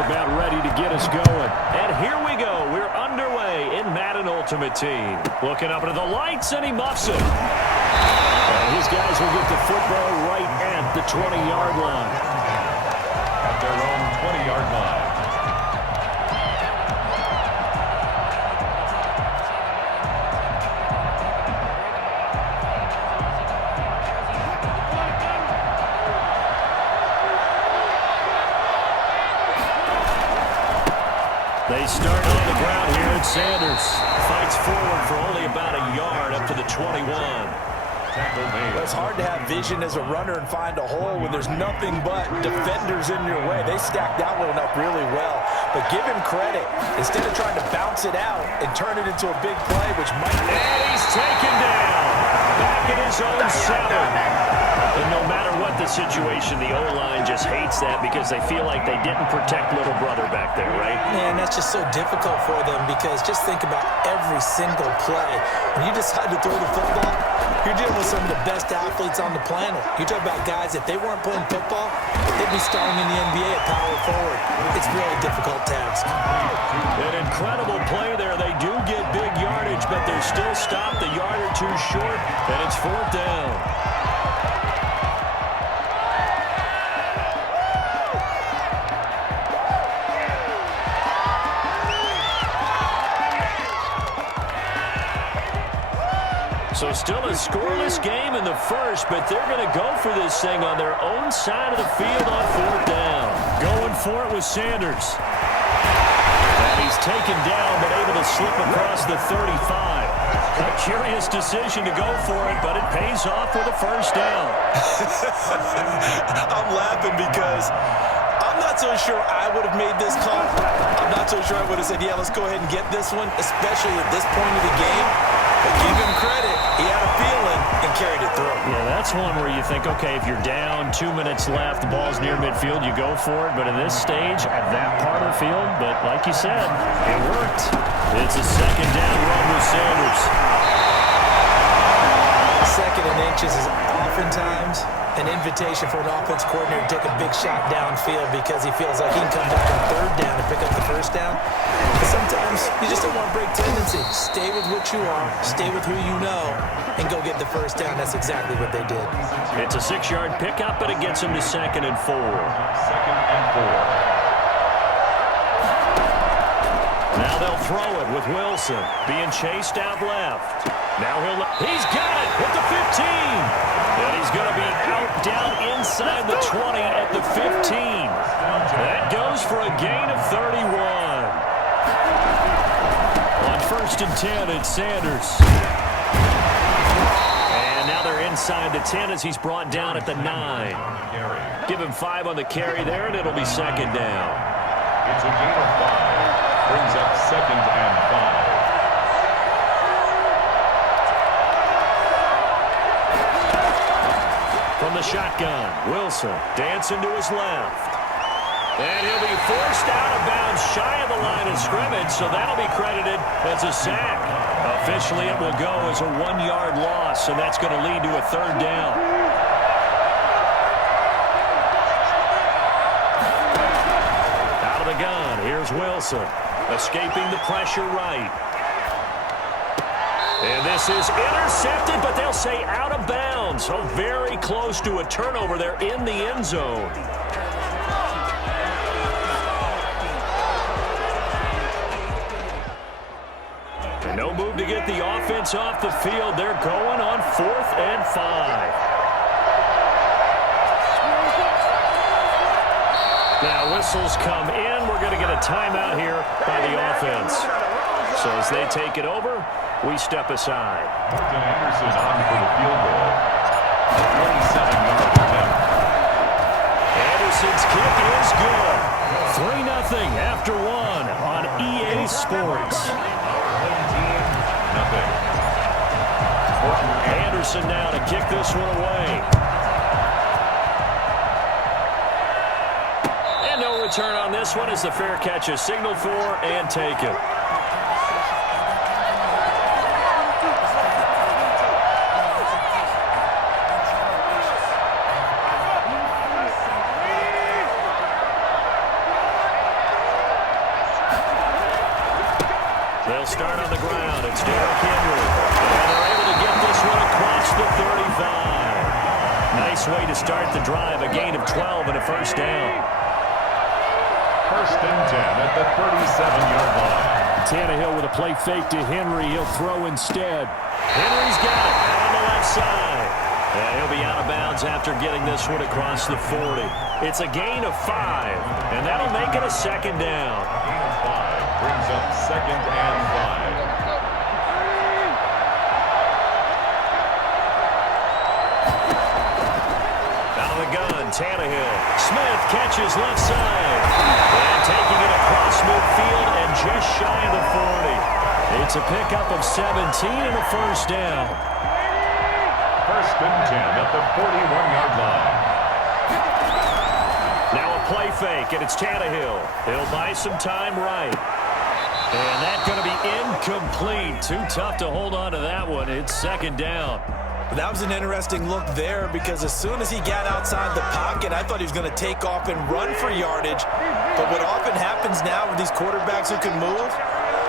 about ready to get us going. And here we go. We're underway in Madden Ultimate Team. Looking up into the lights, and he muffs it. And his guys will get the football right at the 20-yard line. At their own 20-yard line. They start on the ground here, and Sanders fights forward for only about a yard up to the 21. Well, it's hard to have vision as a runner and find a hole when there's nothing but defenders in your way. They stacked that one up really well. But give him credit. Instead of trying to bounce it out and turn it into a big play, which might... And he's taken down. Back at his own 7. And no matter what the situation, the O-line just hates that because they feel like they didn't protect little brother back there, right? Man, that's just so difficult for them because just think about every single play. When you decide to throw the football, you're dealing with some of the best athletes on the planet. You talk about guys, if they weren't playing football, they'd be starting in the NBA at power forward. It's a really difficult task. An incredible play there. They do get big yardage, but they're still stopped a yard or two short, and it's 4th down. So still a scoreless game in the first, but they're going to go for this thing on their own side of the field on 4th down. Going for it with Sanders. And he's taken down, but able to slip across the 35. A curious decision to go for it, but it pays off with a 1st down. I'm laughing because I'm not so sure I would have made this call. I'm not so sure I would have said, yeah, let's go ahead and get this one, especially at this point of the game. But give him credit. He had a feeling and carried it through. Yeah, that's one where you think, okay, if you're down, 2 minutes left, the ball's near midfield, you go for it. But in this stage, at that part of the field, but like you said, it worked. It's a 2nd down run with Sanders. 2nd and inches is oftentimes an invitation for an offense coordinator to take a big shot downfield because he feels like he can come back on 3rd down and pick up the 1st down. But sometimes you just don't want to break tendency. Stay with what you are, stay with who you know, and go get the 1st down. That's exactly what they did. It's a 6-yard pickup, but it gets him to 2nd and 4. 2nd and 4. Now they'll throw it with Wilson being chased out left. Now he's got it at the 15. And he's going to be out down inside the 20 at the 15. That goes for a gain of 31. On 1st and 10, it's Sanders. And now they're inside the 10 as he's brought down at the 9. Give him 5 on the carry there, and it'll be 2nd down. It's a gain of 5. Brings up 2nd and 5. From the shotgun, Wilson dancing to his left. And he'll be forced out of bounds shy of the line of scrimmage, so that'll be credited as a sack. Officially, it will go as a 1-yard loss, and that's going to lead to a 3rd down. Out of the gun, here's Wilson, escaping the pressure right. And this is intercepted, but they'll say out of bounds. So very close to a turnover there in the end zone. And no move to get the offense off the field. They're going on 4th and 5. Now whistles come in. We're going to get a timeout here by the offense. So as they take it over, we step aside. Martin Anderson on for the field goal. 27-yard attempt. Anderson's kick is good. 3-0 after 1 on EA Sports. Anderson now to kick this one away. And no return on this one as the fair catch is signaled for and taken. start the drive, a gain of 12 and a first down. First and 10 at the 37-yard line. Tannehill with a play fake to Henry. He'll throw instead. Henry's got it out on the left side. And he'll be out of bounds after getting this one across the 40. It's a gain of 5, and that'll make it a second down. Gain of 5 brings up second and 5. Tannehill. Smith catches left side. And taking it across midfield and just shy of the 40. It's a pickup of 17 and a first down. First and 10 at the 41-yard line. Now a play fake, and it's Tannehill. He'll buy some time right. And that's going to be incomplete. Too tough to hold on to that one. It's second down. That was an interesting look there because as soon as he got outside the pocket, I thought he was going to take off and run for yardage. But what often happens now with these quarterbacks who can move,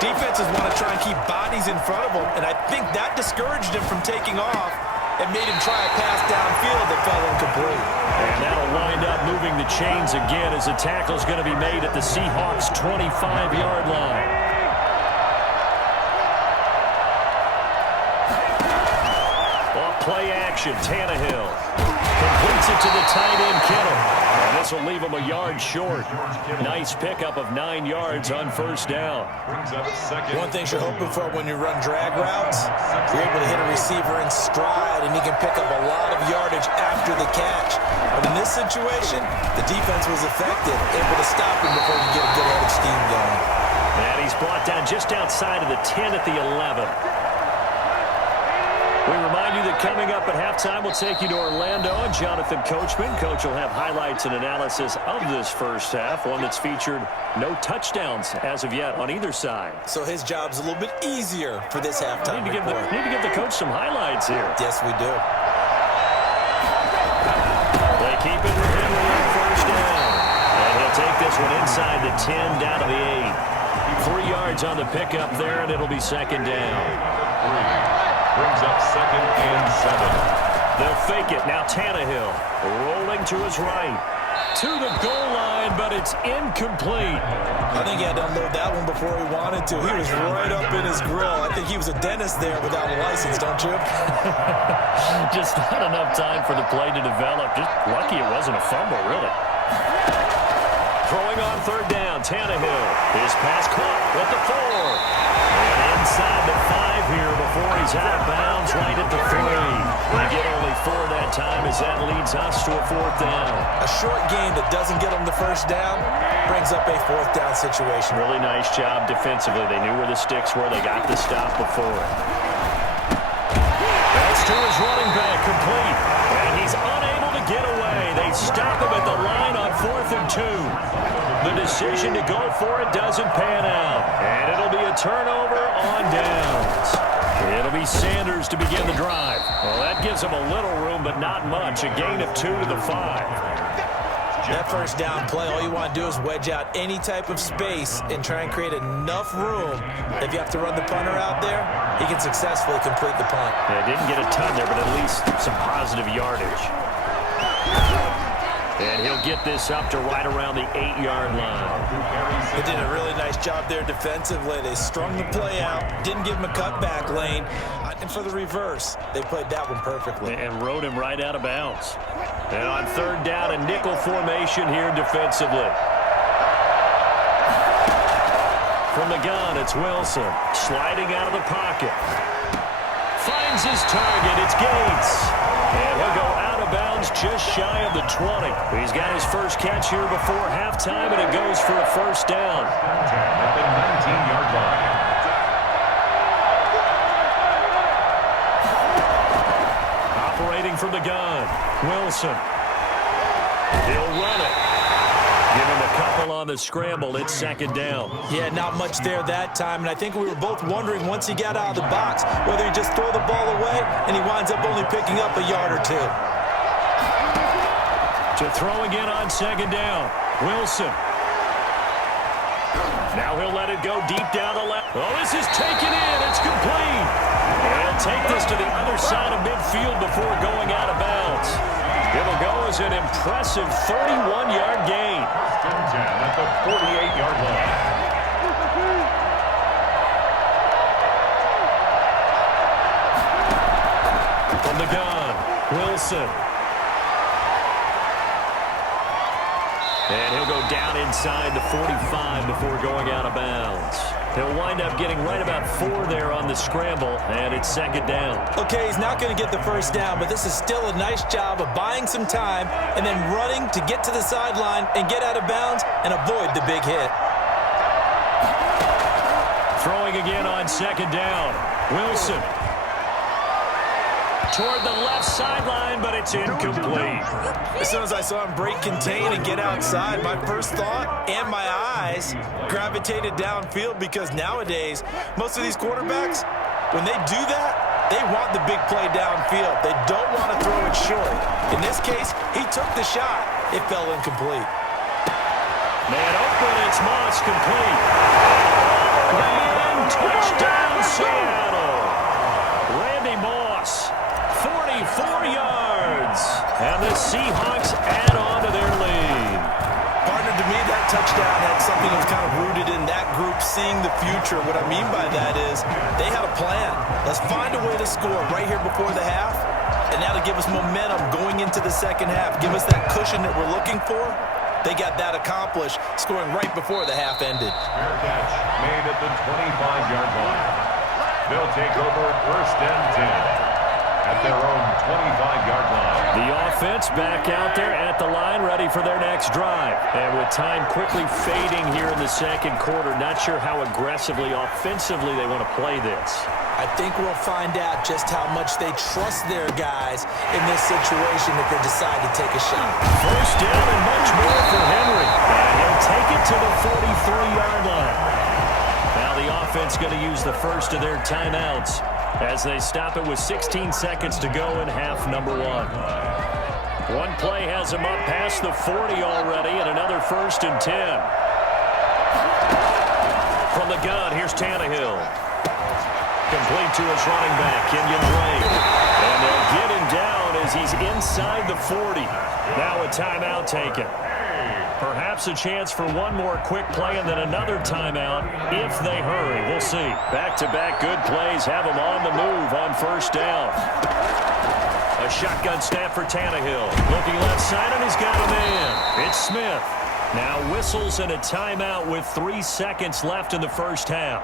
defenses want to try and keep bodies in front of them. And I think that discouraged him from taking off and made him try a pass downfield that fell incomplete. And that'll wind up moving the chains again as the tackle's going to be made at the Seahawks' 25-yard line. Play action, Tannehill completes it to the tight end, Kittle. And this will leave him a yard short. Nice pickup of 9 yards on first down. One thing you're hoping for when you run drag routes, you're able to hit a receiver in stride, and he can pick up a lot of yardage after the catch. But in this situation, the defense was effective, able to stop him before he could get a good head of steam going. And he's brought down just outside of the 10 at the 11. We remind you that coming up at halftime, we'll take you to Orlando and Jonathan Coachman. Coach will have highlights and analysis of this first half, one that's featured no touchdowns as of yet on either side. So his job's a little bit easier for this halftime need to give the coach some highlights here. Yes, we do. They keep it with Henry on first down. And he'll take this one inside the 10 down to the 8. 3 yards on the pickup there, and it'll be second down. Brings up second and 7. They'll fake it. Now Tannehill rolling to his right. To the goal line, but it's incomplete. I think he had to unload that one before he wanted to. He was right up in his grill. I think he was a dentist there without a license, don't you? Just not enough time for the play to develop. Just lucky it wasn't a fumble, really. Throwing on third down, Tannehill. His pass caught with the 4. And inside the 5 here before he's out of bounds right at the 3. They get only 4 that time as that leads us to a 4th down. A short gain that doesn't get them the first down brings up a 4th down situation. Really nice job defensively. They knew where the sticks were. They got the stop before it. That's to his running back, complete. And he's unable to get away. They stop him at the line on 4th and 2. The decision to go for it doesn't pan out. And it'll be a turnover on downs. It'll be Sanders to begin the drive. Well, that gives him a little room, but not much. A gain of 2 to the 5. That first down play, all you want to do is wedge out any type of space and try and create enough room. If you have to run the punter out there, he can successfully complete the punt. Yeah, didn't get a ton there, but at least some positive yardage. And he'll get this up to right around the 8-yard line. They did a really nice job there defensively. They strung the play out, didn't give him a cutback lane. And for the reverse, they played that one perfectly. And rode him right out of bounds. And on third down, a nickel formation here defensively. From the gun, it's Wilson. Sliding out of the pocket. Finds his target. It's Gates. And he'll go out of bounds just shy of the 20. He's got his first catch here before halftime, and it goes for a first down. At the 19-yard line. Operating from the gun, Wilson. He'll run it. Give him a couple on the scramble. It's second down. Yeah, not much there that time. And I think we were both wondering once he got out of the box whether he just throw the ball away and he winds up only picking up a yard or 2. To throw again on second down, Wilson. Now he'll let it go deep down the left. Oh, this is taken in. It's complete. And he'll take this to the other side of midfield before going out of bounds. It'll go as an impressive 31-yard gain. First and 10 at the 48-yard line. From the gun, Wilson. And he'll go down inside the 45 before going out of bounds. He'll wind up getting right about 4 there on the scramble, and it's second down. Okay, he's not going to get the first down, but this is still a nice job of buying some time and then running to get to the sideline and get out of bounds and avoid the big hit. Throwing again on second down. Wilson. Toward the left sideline, but it's incomplete. As soon as I saw him break contain and get outside, my first thought and my eyes gravitated downfield, because nowadays, most of these quarterbacks, when they do that, they want the big play downfield. They don't want to throw it short. In this case, he took the shot. It fell incomplete. Man open, it's Moss, complete. And touchdown, Seattle. Randy Moss. 44 yards. And the Seahawks add on to their lead. Partner, to me, that touchdown had something that was kind of rooted in that group seeing the future. What I mean by that is they had a plan. Let's find a way to score right here before the half. And now to give us momentum going into the second half. Give us that cushion that we're looking for. They got that accomplished, scoring right before the half ended. Fair catch made at the 25-yard line. They'll take over first and 10. At their own 25-yard line. The offense back out there at the line, ready for their next drive. And with time quickly fading here in the second quarter, not sure how aggressively, offensively they want to play this. I think we'll find out just how much they trust their guys in this situation if they decide to take a shot. First down and much more for Henry. And he'll take it to the 43-yard line. Now the offense going to use the first of their timeouts as they stop it with 16 seconds to go in half number 1. One play has him up past the 40 already, and another first and 10. From the gun, here's Tannehill. Complete to his running back, Kenyon Drake. And they'll get him down as he's inside the 40. Now a timeout taken. Perhaps a chance for one more quick play and then another timeout if they hurry. We'll see. Back-to-back good plays have them on the move on first down. A shotgun snap for Tannehill. Looking left side, and he's got a man. It's Smith. Now whistles and a timeout with 3 seconds left in the first half.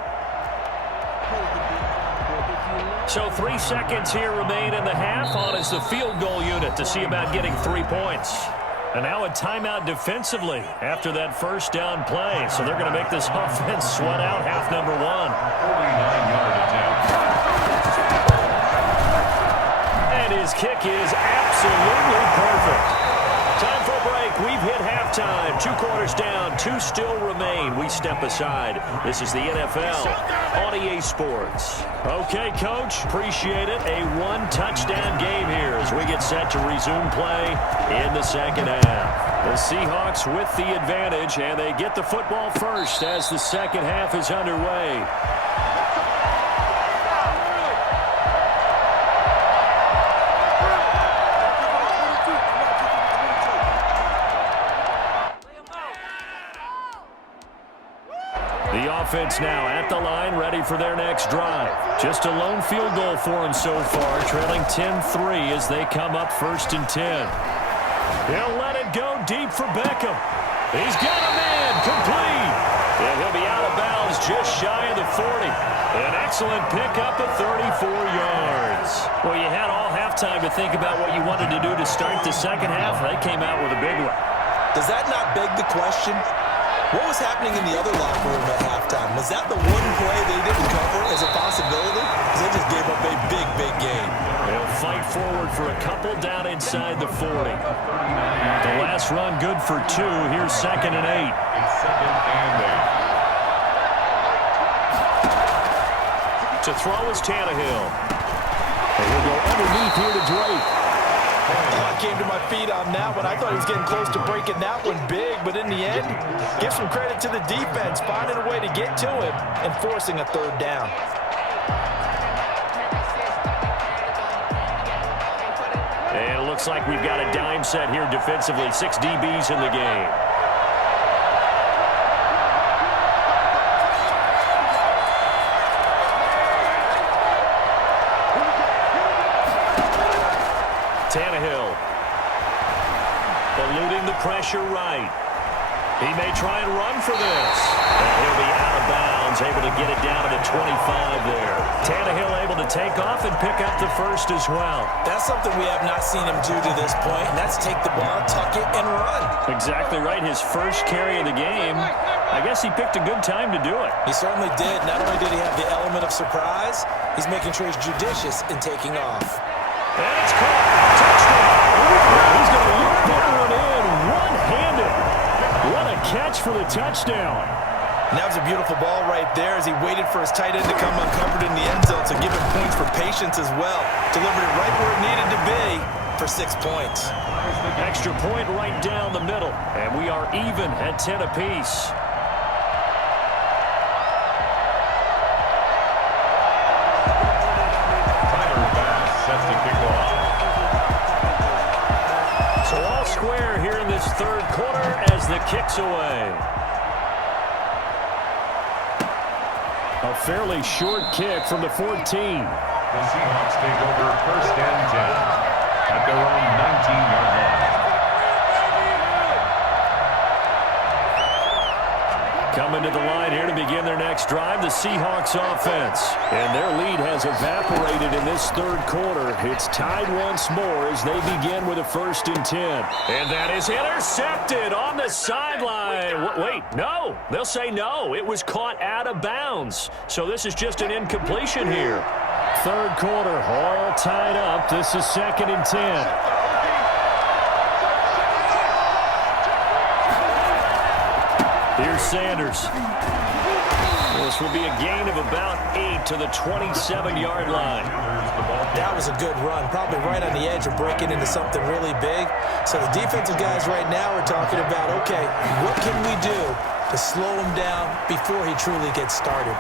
So 3 seconds here remain in the half. On is the field goal unit to see about getting 3 points. And now a timeout defensively after that first down play. So they're going to make this offense sweat out half number 1. 49-yard attempt. And his kick is absolutely perfect. Time for a break. We've hit halftime. 2 quarters down. 2 still remain. We step aside. This is the NFL on EA Sports. Okay, Coach. Appreciate it. A 1-touchdown game here as we get set to resume play in the second half. The Seahawks with the advantage, and they get the football first as the second half is underway. The offense now at the line, ready for their next drive. Just a lone field goal for them so far, trailing 10-3 as they come up first and 10. He'll let it go deep for Beckham. He's got a man, complete. And he'll be out of bounds just shy of the 40. An excellent pickup of 34 yards. Well, you had all halftime to think about what you wanted to do to start the second half. They came out with a big one. Does that not beg the question? What was happening in the other locker room at halftime? Was that the one play they didn't cover as a possibility? Because they just gave up a big, big game. They'll fight forward for a couple down inside the 40. The last run good for 2. Here's second and 8. It's second and 8. To throw is Tannehill. And he'll go underneath here to Drake. I came to my feet on that one. I thought he was getting close to breaking that one big, but in the end, give some credit to the defense, finding a way to get to him and forcing a third down. And looks like we've got a dime set here defensively. 6 DBs in the game. Tannehill. Eluding the pressure right. He may try and run for this. And he'll be out of bounds, able to get it down to the 25 there. Tannehill able to take off and pick up the first as well. That's something we have not seen him do to this point, and that's take the ball, tuck it, and run. Exactly right. His first carry of the game. I guess he picked a good time to do it. He certainly did. Not only did he have the element of surprise, he's making sure he's judicious in taking off. And it's caught. Touchdown. He's going to loop that one in one-handed. What a catch for the touchdown. And that was a beautiful ball right there as he waited for his tight end to come uncovered in the end zone to give him points for patience as well. Delivered it right where it needed to be for 6 points. Extra point right down the middle. And we are even at 10 apiece. Set to kick off. So all square here in this third quarter as the kick's away. A fairly short kick from the 14. The Seahawks take over first and 10 at their own 19-yard line. Coming to the line here to begin their next drive, the Seahawks offense. And their lead has evaporated in this third quarter. It's tied once more as they begin with a 1st and 10. And that is intercepted on the sideline. Wait, no. They'll say no. It was caught out of bounds. So this is just an incompletion here. Third quarter, all tied up. This is 2nd and 10. Here's Sanders. This will be a gain of about 8 to the 27-yard line. That was a good run, probably right on the edge of breaking into something really big. So the defensive guys right now are talking about, okay, what can we do to slow him down before he truly gets started?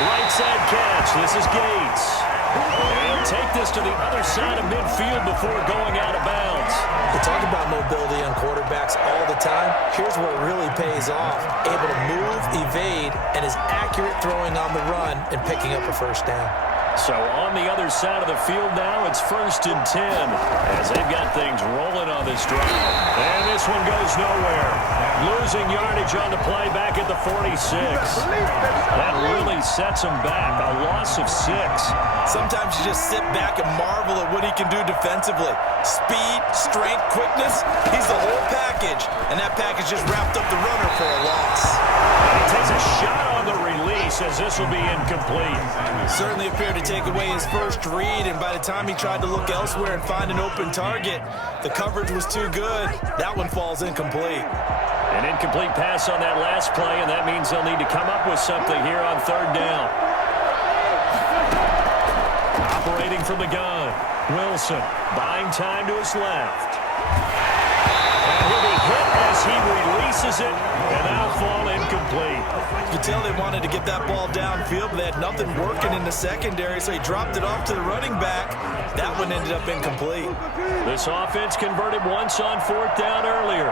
Right side catch. This is Gates. He'll take this to the other side of midfield before going out of bounds. We talk about mobility on quarterbacks all the time. Here's where it really pays off. Able to move, evade, and is accurate throwing on the run and picking up a first down. So on the other side of the field now, it's 1st and 10 as they've got things rolling on this drive. And this one goes nowhere. Losing yardage on the play back at the 46. That really sets him back. A loss of 6. Sometimes you just sit back and marvel at what he can do defensively. Speed, strength, quickness, he's the whole package. And that package just wrapped up the runner for a loss. And he takes a shot on the release as this will be incomplete. Certainly appeared to take away his first read, and by the time he tried to look elsewhere and find an open target, the coverage was too good. That one falls incomplete. An incomplete pass on that last play, and that means they'll need to come up with something here on 3rd down. Operating from the gun, Wilson buying time to his left. And he'll be hit as he releases it, and that'll fall incomplete. You could tell they wanted to get that ball downfield, but they had nothing working in the secondary, so he dropped it off to the running back. That one ended up incomplete. This offense converted once on 4th down earlier.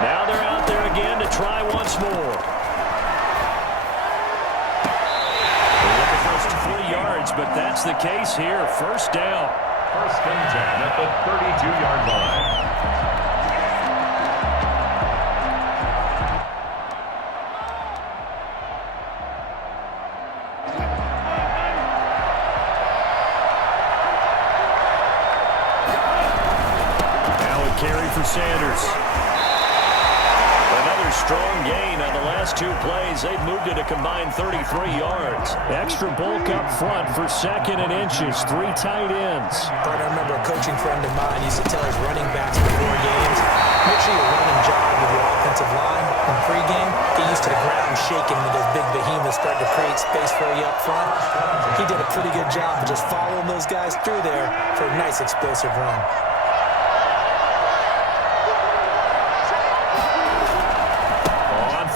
Now they're out there again to try once more. They're looking for 3 yards, but that's the case here. 1st down. 1st and 10 at the 32-yard line. For Sanders. Another strong gain on the last 2 plays. They've moved it a combined 33 yards. Extra bulk up front for 2nd and inches. 3 tight ends. Partner, I remember a coaching friend of mine used to tell his running backs before games, make sure you run and jog with your offensive line in pregame. Get used to the ground shaking when those big behemoths start to create space for you up front. He did a pretty good job of just following those guys through there for a nice explosive run.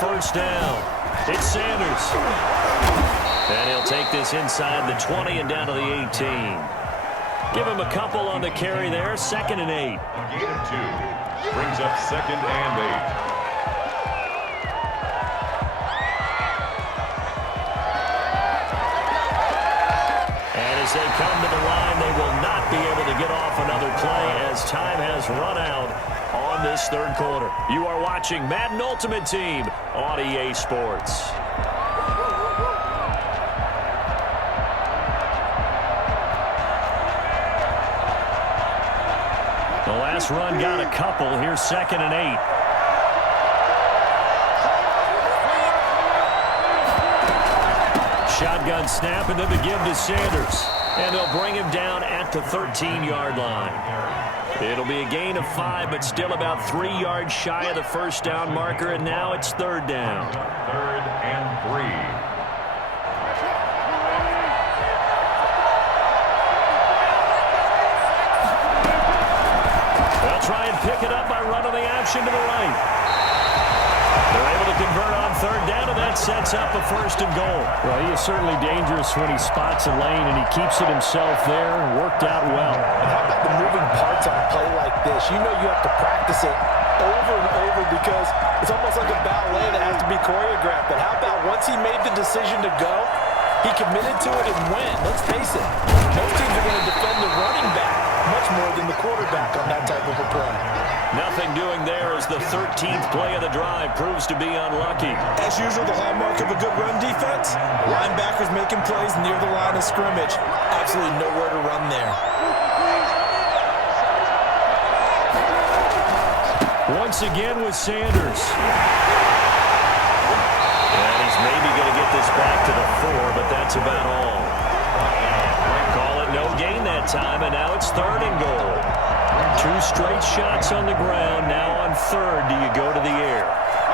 First down. It's Sanders. And he'll take this inside the 20 and down to the 18. Give him a couple on the carry there. 2nd and 8. A gain of 2. Brings up 2nd and 8. As they come to the line, they will not be able to get off another play as time has run out on this 3rd quarter. You are watching Madden Ultimate Team on EA Sports. The last run got a couple. Here's 2nd and 8. Shotgun snap, and then the give to Sanders. And they'll bring him down at the 13-yard line. It'll be a gain of 5, but still about 3 yards shy of the 1st down marker, and now it's 3rd down. 3rd and 3. They'll try and pick it up by running the option to the right. They're able to convert on 3rd down, and that sets up a 1st and goal. Well, he is certainly dangerous when he spots a lane, and he keeps it himself there. Worked out well. And how about the moving parts on a play like this? You know you have to practice it over and over because it's almost like a ballet that has to be choreographed. But how about once he made the decision to go, he committed to it and went. Let's face it, most teams are going to defend the running back much more than the quarterback on that type of a play. Nothing doing there as the 13th play of the drive proves to be unlucky. As usual, the hallmark of a good run defense, linebackers making plays near the line of scrimmage. Absolutely nowhere to run there. Once again with Sanders. And he's maybe going to get this back to the 4, but that's about all. Call it no gain that time, and now it's 3rd and goal. 2 straight shots on the ground. Now on 3rd, do you go to the air?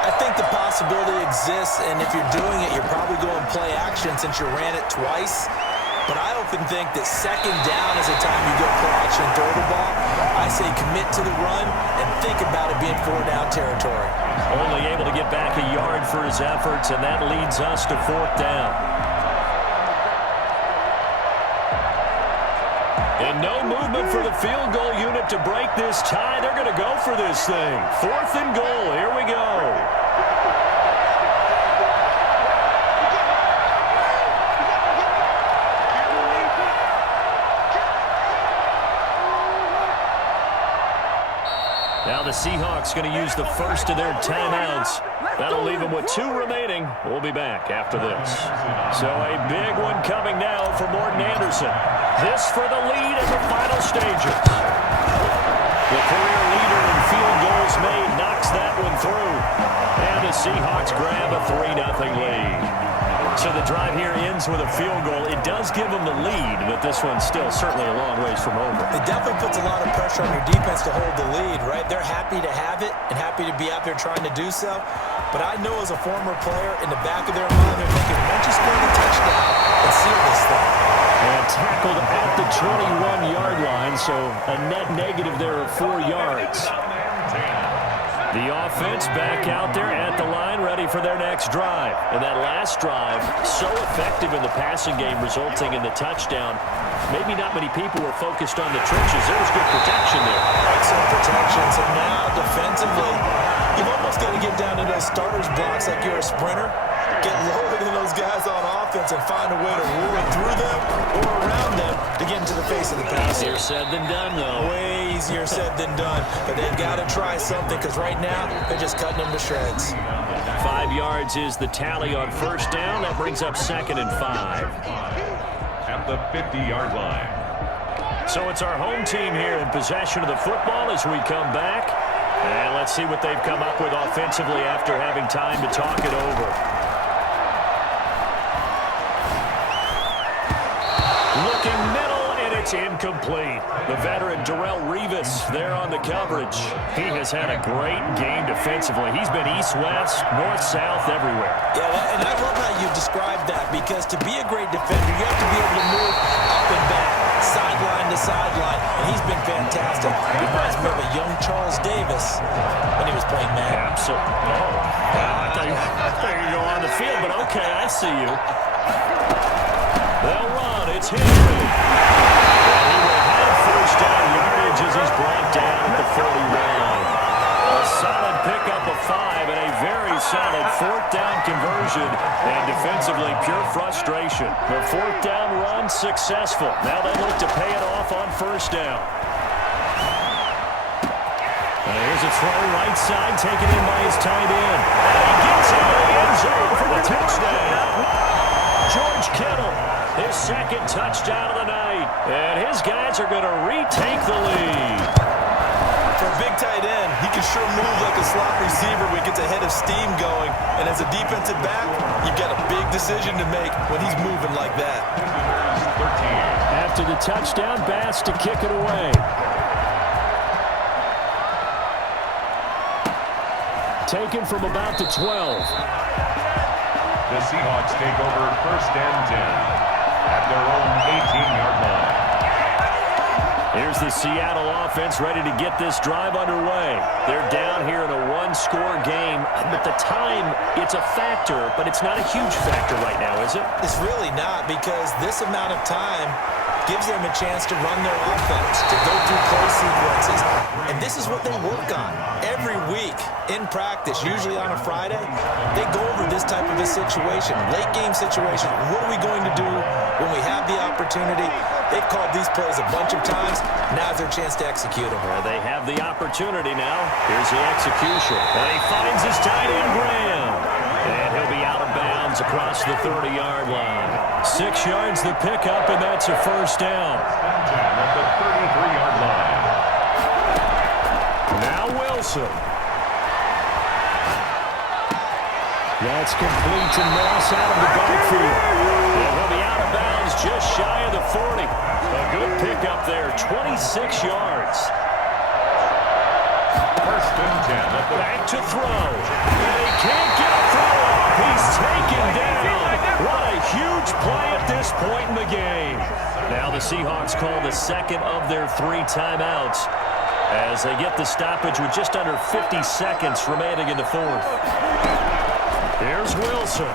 I think the possibility exists, and if you're doing it, you're probably going play action since you ran it twice. But I often think that 2nd down is the time you go play action and throw the ball. I say commit to the run and think about it being 4th down territory. Only able to get back a yard for his efforts, and that leads us to 4th down. And no movement for the field goal unit to break this tie. They're going to go for this thing. 4th and goal. Here we go. Now the Seahawks going to use the first of their timeouts. That'll leave them with 2 remaining. We'll be back after this. So a big one coming now for Morten Andersen. This for the lead in the final stages. The career leader in field goals made knocks that one through. And the Seahawks grab a 3-0 lead. So the drive here ends with a field goal. It does give them the lead, but this one's still certainly a long ways from over. It definitely puts a lot of pressure on your defense to hold the lead, right? They're happy to have it and happy to be out there trying to do so. But I know as a former player, in the back of their mind, they're thinking, why don't you score the touchdown and seal this thing? And tackled at the 21-yard line, so a net negative there of 4 yards. The offense back out there at the line, ready for their next drive. And that last drive, so effective in the passing game, resulting in the touchdown. Maybe not many people were focused on the trenches. There was good protection there. Excellent protection. So now, defensively, you've almost got to get down to those starters blocks like you're a sprinter. Get lower than those guys on offense and find a way to rule it through them or around them to get into the face of the pass. Easier said than done, though. Way easier said than done. But they've got to try something because right now they're just cutting them to shreds. 5 yards is the tally on 1st down. That brings up 2nd and 5. At the 50-yard line. So it's our home team here in possession of the football as we come back. And let's see what they've come up with offensively after having time to talk it over. Looking middle, and it's incomplete. The veteran Darrelle Revis there on the coverage. He has had a great game defensively. He's been east-west, north-south, everywhere. Yeah, and I love how you described that because to be a great defender, you have to be able to move up and back, sideline to sideline, and he's been fantastic. He reminds me of a young Charles Davis when he was playing Madden. Absolutely. Oh, I thought you were going on the field, but okay, I see you. They'll run. It's Henry. And he will have fourth down conversion, and defensively pure frustration. The fourth down run successful. Now they look to pay it off on first down. And here's a throw right side, taken in by his tight end. And he gets into the end zone for the touchdown. George Kittle, his second touchdown of the night. And his guys are going to retake the lead. For a big tight end, he can sure move like a slot receiver when he gets a head of steam going. And as a defensive back, you've got a big decision to make when he's moving like that. After the touchdown, Bass to kick it away. Taken from about the 12. The Seahawks take over first and 10 at their own 18-yard line. Here's the Seattle offense ready to get this drive underway. They're down here in a one-score game. But the time, it's a factor, but it's not a huge factor right now, is it? It's really not, because this amount of time gives them a chance to run their offense, to go through play sequences. And this is what they work on every week in practice, usually on a Friday. They go over this type of a situation, late game situation. What are we going to do when we have the opportunity? They've called these plays a bunch of times. Now's their chance to execute them. Well, they have the opportunity now. Here's the execution. And he finds his tight end, Graham. And he'll be out of bounds across the 30-yard line. 6 yards the pickup, and that's a first down. At the 33-yard line. Now Wilson. That's complete to Moss out of the backfield. And he'll be out of bounds just shy of the 40. A good pickup there, 26 yards. First and 10 at the Back to throw. And he can't get a throw off. He's taken down. What a huge play at this point in the game. Now the Seahawks call the second of their 3 timeouts as they get the stoppage with just under 50 seconds remaining in the fourth. Here's Wilson.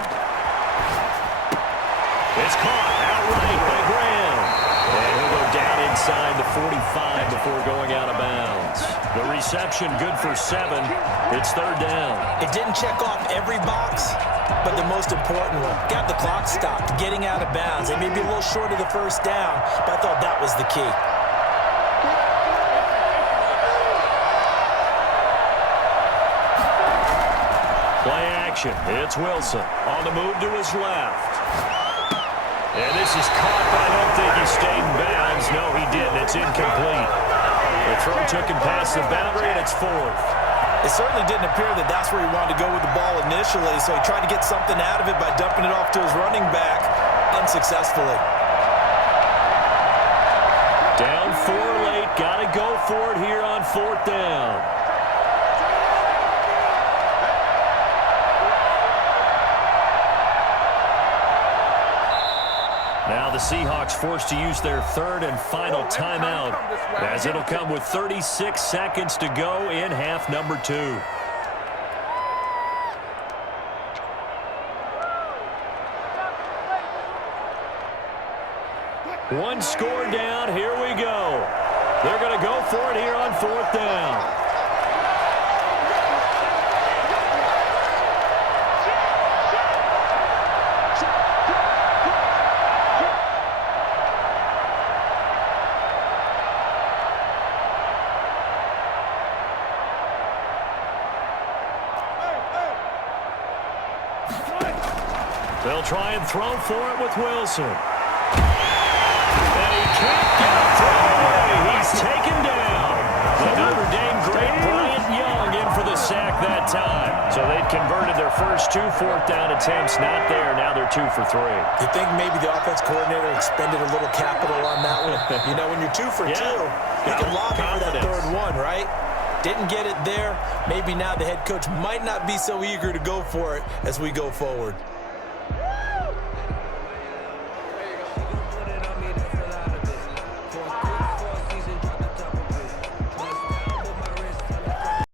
It's caught outright by Graham. And he'll go down inside the 45 before going out of bounds. The reception good for 7. It's third down. It didn't check off every box, but the most important one. Got the clock stopped, getting out of bounds. They may be a little short of the first down, but I thought that was the key. Play action. It's Wilson on the move to his left. And this is caught, but I don't think he stayed in bounds. No, he didn't. It's incomplete. The throw took him past the boundary, and it's fourth. It certainly didn't appear that that's where he wanted to go with the ball initially, so he tried to get something out of it by dumping it off to his running back unsuccessfully. Down 4 late. Got to go for it here on fourth down. Now the Seahawks forced to use their third and final timeout, as it'll come with 36 seconds to go in half number 2. One score down. Here we go. They're going to go for it here on fourth down. They'll try and throw for it with Wilson. And he can't get a throw away. He's taken down. The Notre Dame great Bryant Young in for the sack that time. So they'd converted their first 2 fourth down attempts. Not there. Now they're 2 for 3. You think maybe the offense coordinator expended a little capital on that one? You know, when you're 2 for 2, you can lobby for that third one, right? Didn't get it there. Maybe now the head coach might not be so eager to go for it as we go forward.